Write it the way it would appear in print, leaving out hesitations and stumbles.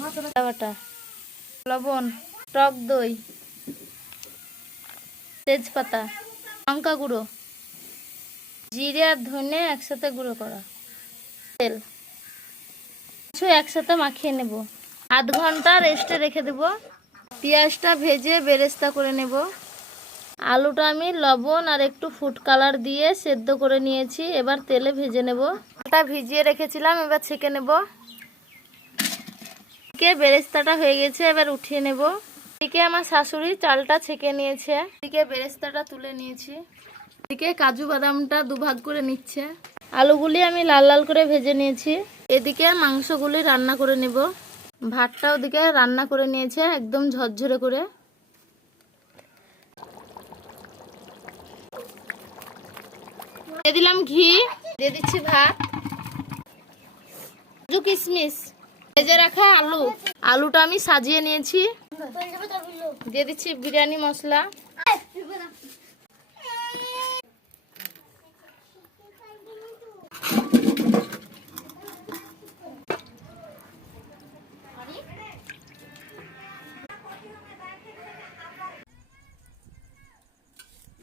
বাটা, লবণ, টক দই, তেজপাতা, লঙ্কা গুঁড়ো, জিরে আর ধনে একসাথে গুঁড়ো করা, তেল, কিছু একসাথে মাখিয়ে নেব। আধ ঘন্টা রেস্টে রেখে দেব। পেঁয়াজটা ভেজে বেরেস্তা করে নেব। আলুটা আমি লবণ আর একটু ফুড কালার দিয়ে সেদ্ধ করে নিয়েছি, এবার তেলে ভেজে নেব। এটা ভিজিয়ে রেখেছিলাম, এবার ছেঁকে নেব। বেরেস্তাটা হয়ে গেছে, এবার উঠিয়ে নেব। এদিকে আমার শাশুড়ি চালটা ছেঁকে নিয়েছে, এদিকে বেরেস্তাটা তুলে নিয়েছি। এদিকে কাজু বাদামটা দুভাগ করে নিচ্ছে। আলুগুলি আমি লাল লাল করে ভেজে নিয়েছি। এদিকে মাংসগুলি রান্না করে নেব। ভাতটা ওদিকে রান্না করে নিয়েছে একদম ঝরঝরে করে। দিয়ে দিলাম ঘি, দিয়ে দিচ্ছি ভাত, কাজু কিশমিশ, ভেজে রাখা আলুটা আমি সাজিয়ে নিয়েছি। দিয়ে দিচ্ছি বিরিয়ানি মশলা।